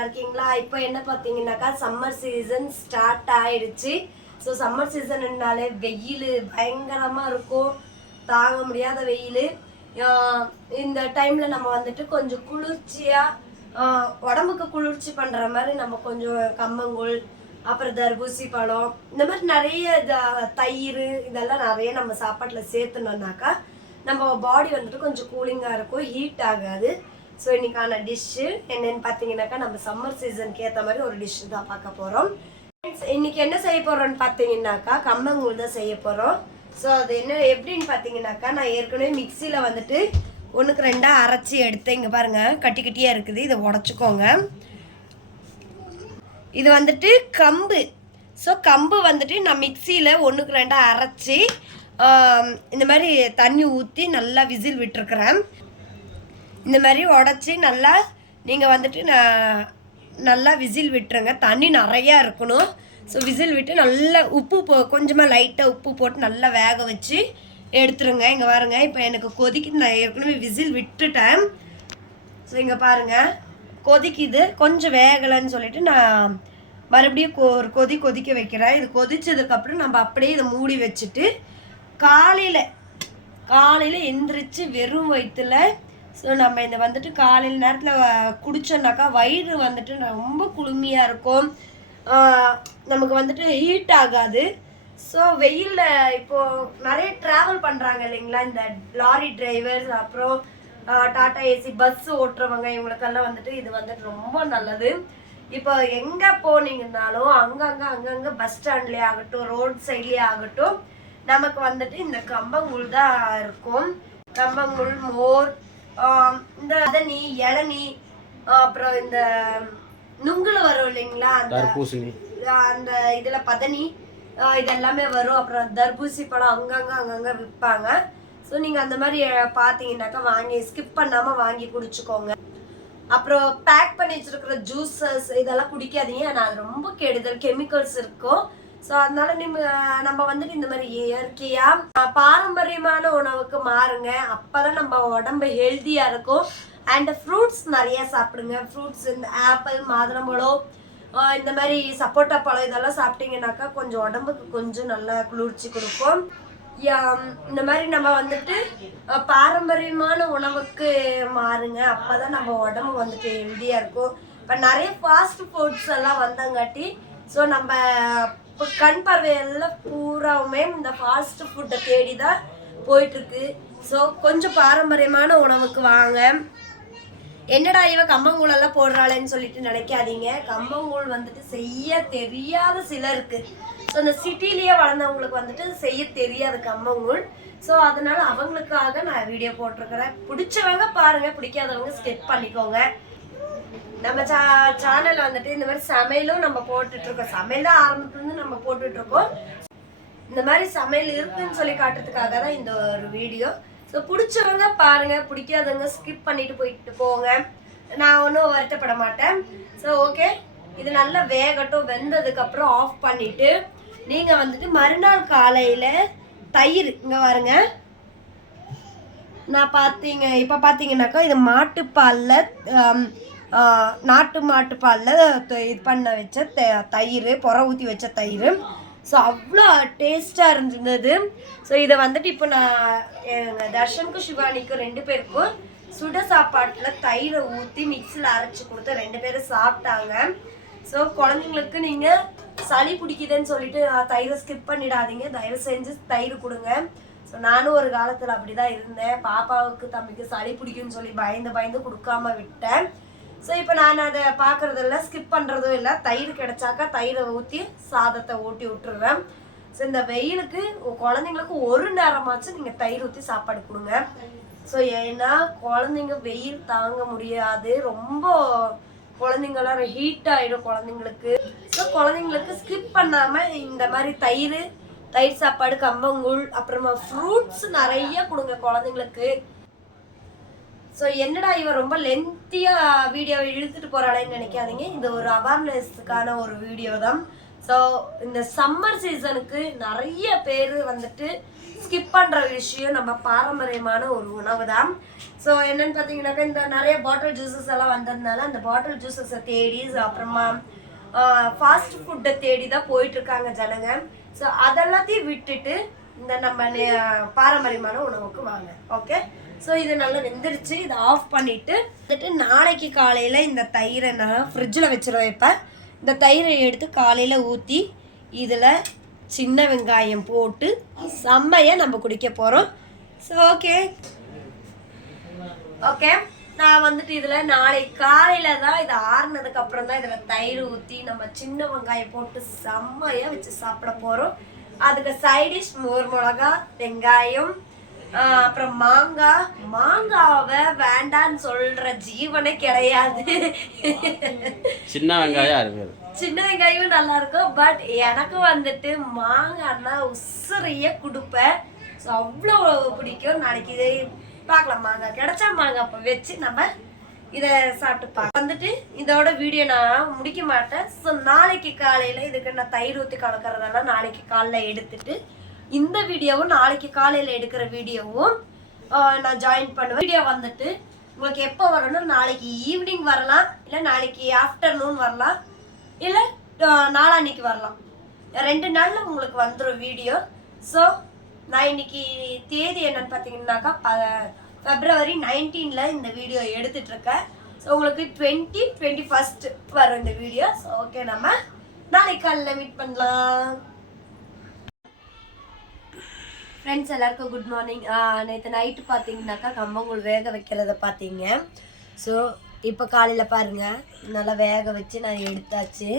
நல்லா இருக்கீங்களா? இப்போ என்ன பார்த்தீங்கன்னாக்கா சம்மர் சீசன் ஸ்டார்ட் ஆயிடுச்சு. ஸோ சம்மர் சீசன்னாலே வெயில் பயங்கரமாக இருக்கும், தாங்க முடியாத வெயில். இந்த டைமில் நம்ம வந்துட்டு கொஞ்சம் குளிர்ச்சியாக உடம்புக்கு குளிர்ச்சி பண்ணுற மாதிரி நம்ம கொஞ்சம் கம்மங்கூழ், அப்புறம் தர்பூசி பழம், இந்த மாதிரி நிறைய தயிர் இதெல்லாம் நிறைய நம்ம சாப்பாட்டில் சேர்த்துனோம்னாக்கா நம்ம பாடி வந்துட்டு கொஞ்சம் கூலிங்காக இருக்கும், ஹீட் ஆகாது. ஸோ இன்னைக்கான டிஷ்ஷு என்னென்னு பார்த்தீங்கன்னாக்கா நம்ம சம்மர் சீசனுக்கு ஏற்ற மாதிரி ஒரு டிஷ்ஷு தான் பார்க்க போகிறோம். இன்னைக்கு என்ன செய்ய போகிறோன்னு பார்த்தீங்கன்னாக்கா கம்மங்கூழ் தான் செய்ய போகிறோம். ஸோ அது என்ன எப்படின்னு பார்த்தீங்கன்னாக்கா நான் ஏற்கனவே மிக்சியில் வந்துட்டு 1க்கு 2 அரைச்சி எடுத்தேன். இங்கே பாருங்கள் கட்டி கட்டியாக இருக்குது, இதை உடச்சிக்கோங்க. இது வந்துட்டு கம்பு. ஸோ கம்பு வந்துட்டு நான் மிக்சியில் 1க்கு 2 அரைச்சி இந்த மாதிரி தண்ணி ஊற்றி நல்லா விசில் விட்டுருக்குறேன். இந்த மாதிரி உடச்சி நல்லா நீங்கள் வந்துட்டு நல்லா விசில் விட்டுருங்க. தண்ணி நிறையா இருக்கணும். ஸோ விசில் விட்டு நல்லா உப்பு கொஞ்சமாக லைட்டாக உப்பு போட்டு நல்லா வேக வச்சு எடுத்துருங்க. இங்கே பாருங்க, இப்போ எனக்கு கொதிக்குது, நான் ஏற்கனவே விசில் விட்டுட்டேன். ஸோ இங்கே பாருங்கள் கொதிக்குது, கொஞ்சம் வேகலைன்னு சொல்லிட்டு நான் மறுபடியும் ஒரு கொதிக்க வைக்கிறேன். இது கொதிச்சதுக்கப்புறம் நம்ம அப்படியே இதை மூடி வச்சுட்டு காலையில் எந்திரிச்சு வெறும் வயிற்றுல ஸோ நம்ம இதை வந்துட்டு காலையில் நேரத்தில் குடித்தோம்னாக்கா வயிறு வந்துட்டு ரொம்ப குளுமையாக இருக்கும், நமக்கு வந்துட்டு ஹீட் ஆகாது. ஸோ வெயிலில் இப்போது நிறைய ட்ராவல் பண்ணுறாங்க இல்லைங்களா, இந்த லாரி டிரைவர்ஸ், அப்புறம் டாடா ஏசி பஸ் ஓட்டுறவங்க, இவங்களுக்கெல்லாம் வந்துட்டு இது வந்துட்டு ரொம்ப நல்லது. இப்போ எங்கே போனீங்கன்னாலும் அங்கங்கே பஸ் ஸ்டாண்ட்லேயே ஆகட்டும், ரோட் சைட்லேயே ஆகட்டும், நமக்கு வந்துட்டு இந்த கம்பங்கூழ் தான் இருக்கும். கம்பங்கூழ், மோர், இந்த பதனி, இளநீ, அப்புறம் இந்த நுங்குல வரும் இல்லைங்களா, அந்த இதில் பதனி, இதெல்லாமே வரும். அப்புறம் தர்பூசி பழம் அங்கங்கே விற்பாங்க. ஸோ நீங்கள் அந்த மாதிரி பார்த்தீங்கன்னாக்கா வாங்கி ஸ்கிப் பண்ணாமல் வாங்கி குடிச்சுக்கோங்க. அப்புறம் பேக் பண்ணி வச்சுருக்கிற ஜூஸஸ் இதெல்லாம் குடிக்காதீங்க, ஏன்னா அது ரொம்ப கெடுதல், கெமிக்கல்ஸ் இருக்கும். ஸோ அதனால நம்ம வந்துட்டு இந்த மாதிரி இயற்கையாக பாரம்பரியமான உணவுக்கு மாறுங்க. அப்போ தான் நம்ம உடம்பு ஹெல்த்தியாக இருக்கும். அண்ட் ஃப்ரூட்ஸ் நிறையா சாப்பிடுங்க. ஃப்ரூட்ஸ் இந்த ஆப்பிள், மாதுளம்பழம், இந்த மாதிரி சப்போட்டா பழம் இதெல்லாம் சாப்பிட்டீங்கன்னாக்கா கொஞ்சம் உடம்புக்கு கொஞ்சம் நல்லா குளிர்ச்சி கொடுக்கும். இந்த மாதிரி நம்ம வந்துட்டு பாரம்பரியமான உணவுக்கு மாறுங்க. அப்போ தான் நம்ம உடம்பு வந்துட்டு ஹெல்த்தியாக இருக்கும். இப்போ நிறைய ஃபாஸ்ட் ஃபுட்ஸ் எல்லாம் வந்தங்காட்டி ஸோ நம்ம இப்போ கண் பார்வையெல்லாம் பூராவுமே இந்த ஃபாஸ்ட் ஃபுட்டை தேடி தான் போயிட்டுருக்கு. ஸோ கொஞ்சம் பாரம்பரியமான உணவுக்கு வாங்க. என்னடா இவ கம்பங்கூழெல்லாம் போடுறாளேன்னு சொல்லிட்டு நினைக்காதீங்க. கம்பங்கூழ் வந்துட்டு செய்ய தெரியாத சிலருக்கு, ஸோ இந்த சிட்டிலேயே வளர்ந்தவங்களுக்கு வந்துட்டு செய்ய தெரியாது கம்பங்கூழ். ஸோ அதனால அவங்களுக்காக நான் வீடியோ போட்டிருக்கிறேன். பிடிச்சவங்க பாருங்கள், பிடிக்காதவங்க ஸ்கிப் பண்ணிக்கோங்க. நம்ம சேனல் வந்துட்டு இந்த மாதிரி சமையலும் நம்ம போட்டுட்ருக்கோம். சமையல் தான் ஆரம்பத்துலேருந்து நம்ம போட்டுட்ருக்கோம். இந்த மாதிரி சமையல் இருக்குன்னு சொல்லி காட்டுறதுக்காக தான் இந்த ஒரு வீடியோ. ஸோ பிடிச்சவங்க பாருங்கள், பிடிக்காதவங்க ஸ்கிப் பண்ணிட்டு போயிட்டு போங்க. நான் ஒன்றும் வருத்தப்பட மாட்டேன். ஸோ ஓகே, இது நல்லா வேகட்டும். வெந்ததுக்கப்புறம் ஆஃப் பண்ணிவிட்டு நீங்கள் வந்துட்டு மறுநாள் காலையில் தயிர் இங்கே பாருங்க, நான் இப்போ பார்த்தீங்கன்னாக்கா இது மாட்டுப்பாலில் நாட்டு மாட்டுப்பாலில் இது பண்ண வச்ச தயிர், புற ஊற்றி வச்ச தயிர். ஸோ அவ்வளோ டேஸ்ட்டாக இருந்தது. ஸோ இதை வந்துட்டு இப்போ நான் எங்கள் தர்ஷனுக்கும் சிவானிக்கும் 2 பேருக்கும் சுட சாப்பாட்டில் தயிரை ஊற்றி மிக்சியில் அரைச்சி கொடுத்து 2 பேரும் சாப்பிட்டாங்க. ஸோ குழந்தைங்களுக்கு நீங்கள் சளி பிடிக்குதுன்னு சொல்லிட்டு தயிரை ஸ்கிப் பண்ணிடாதீங்க, தயவு செஞ்சு தயிர் கொடுங்க. ஸோ நானும் ஒரு காலத்தில் அப்படி தான் இருந்தேன். பாப்பாவுக்கு தம்பிக்கு சளி பிடிக்குன்னு சொல்லி பயந்து கொடுக்காம விட்டேன். ஸோ இப்போ நான் அதை பார்க்குறதில்ல, ஸ்கிப் பண்ணுறதும் இல்லை. தயிர் கிடச்சாக்கா தயிரை ஊற்றி சாதத்தை ஊட்டி விட்டுருவேன். ஸோ இந்த வெயிலுக்கு குழந்தைங்களுக்கு ஒரு நேரமாச்சும் நீங்கள் தயிர் ஊற்றி சாப்பாடு கொடுங்க. ஸோ ஏன்னா குழந்தைங்க வெயில் தாங்க முடியாது, ரொம்ப குழந்தைங்களாம் ஹீட் ஆகிடும் குழந்தைங்களுக்கு. ஸோ குழந்தைங்களுக்கு ஸ்கிப் பண்ணாமல் இந்த மாதிரி தயிர் சாப்பாடு, கம்பங்கூழ், அப்புறமா ஃப்ரூட்ஸ் நிறைய கொடுங்க குழந்தைங்களுக்கு. ஸோ என்னடா இவன் ரொம்ப லென்த்தியாக வீடியோவை இழுத்துட்டு போகிறாளேன்னு நினைக்காதீங்க. இது ஒரு அவேர்னஸ்க்கான ஒரு வீடியோ தான். ஸோ இந்த சம்மர் சீசனுக்கு நிறைய பேர் வந்துட்டு ஸ்கிப் பண்ணுற விஷயம் நம்ம பாரம்பரியமான ஒரு உணவு தான். ஸோ என்னென்னு பார்த்தீங்கன்னாக்கா இந்த நிறைய பாட்டில் ஜூஸஸ் எல்லாம் வந்ததுனால அந்த பாட்டில் ஜூஸஸை தேடி அப்புறமா ஃபாஸ்ட் ஃபுட்டை தேடி தான் போயிட்டுருக்காங்க ஜனங்க. ஸோ அதெல்லாத்தையும் விட்டுட்டு இந்த நம்ம பாரம்பரியமான உணவுக்கு வாங்க. ஓகே, ஸோ இது நல்லா வெந்துருச்சு. இதை ஆஃப் பண்ணிவிட்டு வந்துட்டு நாளைக்கு காலையில் இந்த தயிரை நான் ஃப்ரிட்ஜில் வச்சுட வைப்பேன். இந்த தயிரை எடுத்து காலையில் ஊற்றி இதில் சின்ன வெங்காயம் போட்டு செம்மையாக நம்ம குடிக்க போகிறோம். ஸோ ஓகே ஓகே நான் வந்துட்டு இதில் நாளைக்கு காலையில் தான் இது ஆறுனதுக்கு அப்புறம் தான் இதில் தயிர் ஊற்றி நம்ம சின்ன வெங்காயம் போட்டு செம்மையாக வச்சு சாப்பிட போகிறோம். அதுக்கு சைடிஷ் மோர் மிளகா, வெங்காயம், அப்புறம் மாங்காவை வேண்டான்னு சொல்ற ஜீவனே கிடையாது. சின்ன வெங்காயம் நல்லா இருக்கும். பட் எனக்கு வந்துட்டு மாங்காய்னா உசுரைய கொடுப்பேன். ஸோ அவ்வளோ பிடிக்கும். நாளைக்கு இதை பார்க்கலாம், மாங்காய் கிடைச்சா மாங்காய் அப்போ வச்சு நம்ம இதை சாப்பிட்டு பார்க்க வந்துட்டு இதோட வீடியோ நான் முடிக்க மாட்டேன். ஸோ நாளைக்கு காலையில் இதுக்கு நான் தயிர் ஊற்றி கலக்கிறதெல்லாம் நாளைக்கு காலையில் எடுத்துட்டு இந்த வீடியோவும் நாளைக்கு காலையில் எடுக்கிற வீடியோவும் நான் ஜாயின் பண்ணுவேன். வீடியோ வந்துட்டு உங்களுக்கு எப்போ வரணும், நாளைக்கு ஈவினிங் வரலாம், இல்லை நாளைக்கு ஆஃப்டர்நூன் வரலாம், இல்லை நாளான்னைக்கு வரலாம். 2 நாளில் உங்களுக்கு வந்துடும் வீடியோ. ஸோ நான் இன்னைக்கு தேதி என்னன்னு பார்த்தீங்கன்னாக்கா February 19 இந்த வீடியோ எடுத்துட்ருக்கேன். ஸோ உங்களுக்கு 21 வரும் இந்த வீடியோ. ஸோ ஓகே, நம்ம நாளைக்கு காலையில் மீட் பண்ணலாம். ஃப்ரெண்ட்ஸ் எல்லாருக்கும் குட் மார்னிங். நேற்று நைட்டு பார்த்தீங்கன்னாக்கா கம்பங்கூழ் வேக வைக்கிறத பார்த்தீங்க. ஸோ இப்போ காலையில் பாருங்கள், நல்லா வேக வச்சு நான் எடுத்தாச்சு,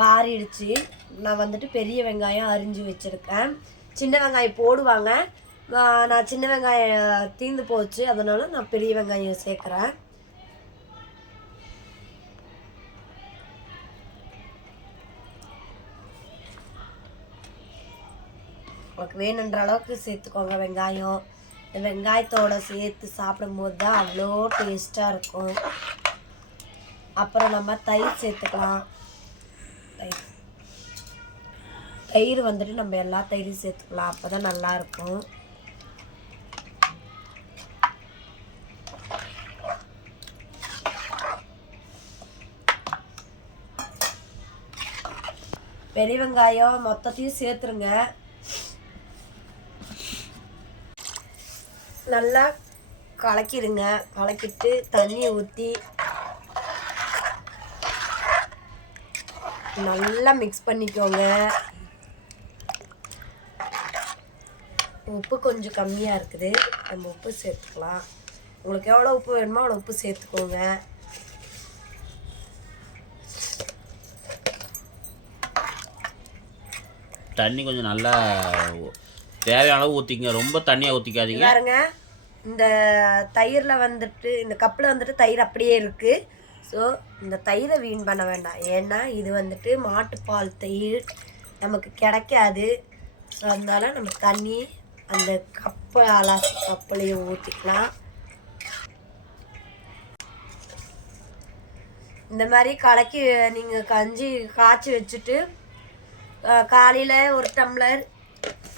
பாரிடுச்சு. நான் வந்துட்டு பெரிய வெங்காயம் அரிஞ்சு வச்சுருக்கேன். சின்ன வெங்காயம் போடுவாங்க, நான் சின்ன வெங்காயம் தீர்ந்து போச்சு, அதனால நான் பெரிய வெங்காயம் சேர்க்குறேன். உங்களுக்கு வேணுன்ற அளவுக்கு சேர்த்துக்கோங்க வெங்காயம். இந்த வெங்காயத்தோடு சேர்த்து சாப்பிடும்போது தான் அவ்வளோ டேஸ்ட்டாக இருக்கும். அப்புறம் நம்ம தயிர் சேர்த்துக்கலாம். தயிர் வந்துட்டு நம்ம எல்லா தயிரும் சேர்த்துக்கலாம், அப்போ தான் நல்லாயிருக்கும். பெரிய வெங்காயம் மொத்தத்தையும் சேர்த்துருங்க. நல்லா கலக்கிடுங்க. கலக்கிட்டு தண்ணியை ஊற்றி நல்லா மிக்ஸ் பண்ணிக்கோங்க. உப்பு கொஞ்சம் கம்மியாக இருக்குது, நம்ம உப்பு சேர்த்துக்கலாம். உங்களுக்கு எவ்வளோ உப்பு வேணுமோ அவ்வளோ உப்பு சேர்த்துக்கோங்க. தண்ணி கொஞ்சம் நல்லா தேவையான அளவு ஊற்றிங்க, ரொம்ப தண்ணியாக ஊற்றிக்காதீங்க. பாருங்க, இந்த தயிரில் வந்துட்டு இந்த கப்பில் வந்துட்டு தயிர் அப்படியே இருக்குது. ஸோ இந்த தயிரை வீண் பண்ண வேண்டாம், ஏன்னா இது வந்துட்டு மாட்டுப்பால் தயிர் நமக்கு கிடைக்காது. ஸோ அதனால நம்ம தண்ணி அந்த கப்பை அலாசி கப்பலையும் ஊற்றிக்கலாம். இந்த மாதிரி கலக்கி நீங்கள் கஞ்சி காய்ச்சி வச்சுட்டு காலையில் ஒரு டம்ளர்,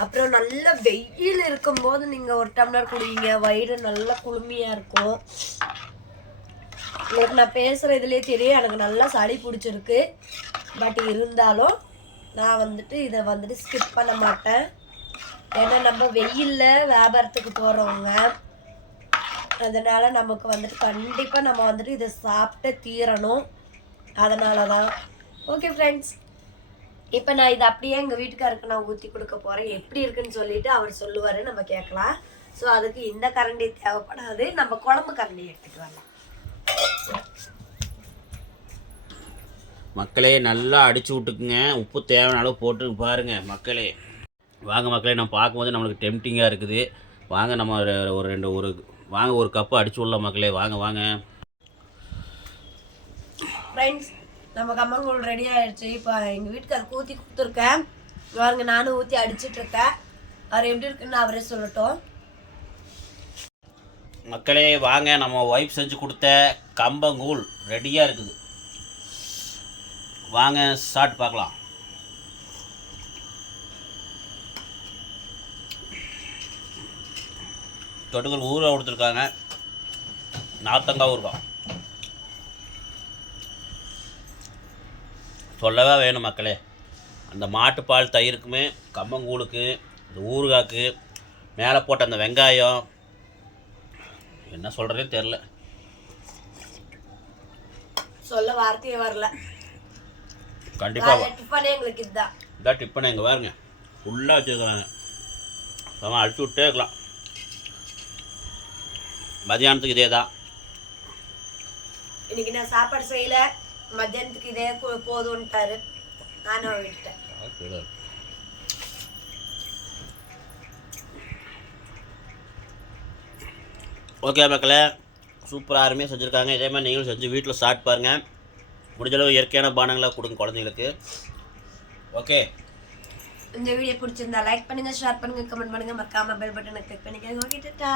அப்புறம் நல்ல வெயில் இருக்கும்போது நீங்கள் ஒரு டம்ளர் குடிங்க, வயிறு நல்லா குளுமையாக இருக்கும். உங்களுக்கு நான் பேசுகிற இதுலேயே தெரியும் எனக்கு நல்லா சளி பிடிச்சிருக்கு. பட் இருந்தாலும் நான் வந்துட்டு இதை வந்துட்டு ஸ்கிப் பண்ண மாட்டேன். ஏன்னா நம்ம வெயிலில் வியாபாரத்துக்கு போகிறவங்க, அதனால் நமக்கு வந்துட்டு கண்டிப்பாக நம்ம வந்துட்டு இதை சாப்பிட்டு தீரணும். அதனால தான். ஓகே ஃப்ரெண்ட்ஸ், இப்போ நான் இதை அப்படியே எங்கள் வீட்டுக்காருக்கு நான் ஊற்றி கொடுக்க போகிறேன். எப்படி இருக்குன்னு சொல்லிட்டு அவர் சொல்லுவார், நம்ம கேட்கலாம். ஸோ அதுக்கு இந்த கரண்டி தேவைப்படாது, நம்ம குழம்பு கரண்டி எடுத்துகிட்டு வரலாம். மக்களே நல்லா அடிச்சு விட்டுக்குங்க, உப்பு தேவையான அளவு போட்டு பாருங்க மக்களே. வாங்க மக்களே, நம்ம பார்க்கும்போது நம்மளுக்கு டெம்டிங்காக இருக்குது. வாங்க நம்ம வாங்க ஒரு கப்பு அடிச்சு விடலாம் மக்களே. வாங்க வாங்க ஃப்ரெண்ட்ஸ், நம்ம கம்மங்கூழ் ரெடி ஆகிடுச்சு. இப்போ எங்கள் வீட்டுக்காரருக்கு ஊற்றி கொடுத்துருக்கேன். பாருங்க, நானும் ஊற்றி அடிச்சிட்ருக்கேன். அவர் எப்படி இருக்குன்னு அவரே சொல்லட்டும். மக்களே வாங்க, நம்ம ஒய்ஃப் செஞ்சு கொடுத்த கம்பங்கூழ் ரெடியாக இருக்குது. வாங்க சாப்பிட்டு பார்க்கலாம். தொட்டுக்கல் ஊறுகாய் கொடுத்துருக்காங்க, நார்த்தங்காய் ஊறுகாய். சொல்லவே வேணும் மக்களே. அந்த மாட்டுப்பால் தயிருக்குமே, கம்மங்கூழுக்கு, இந்த ஊறுகாய்க்கு மேலே போட்ட அந்த வெங்காயம், என்ன சொல்கிறதே தெரில. சொல்ல வார்த்தையே வரல. கண்டிப்பாக டிஃபனே எங்களுக்கு இதுதான். இதான் டிஃபனை எங்கே பாருங்க ஃபுல்லாக வச்சுருக்குறாங்க. நம்ம அடிச்சு விட்டே இருக்கலாம். மதியானத்துக்கு இதே தான். இன்னைக்கு நான் சாப்பாடு செய்யல, மத்தியானத்துக்கு இதே போதும்ட்டாரு, நானும் விட்டுட்டேன். ஓகே மக்களே, சூப்பராக அருமையாக செஞ்சுருக்காங்க. இதே மாதிரி நீங்களும் செஞ்சு வீட்டில் சாப்பிட்டு பாருங்கள். முடிஞ்சளவு இயற்கையான பானங்களாக கொடுங்க குழந்தைங்களுக்கு. ஓகே, இந்த வீடியோ பிடிச்சிருந்தா லைக் பண்ணுங்க, ஷேர் பண்ணுங்க, கமெண்ட் பண்ணுங்க, மறக்காம பெல் பட்டனை கிளிக் பண்ணிக்கோங்க. ஓகே, டாடா.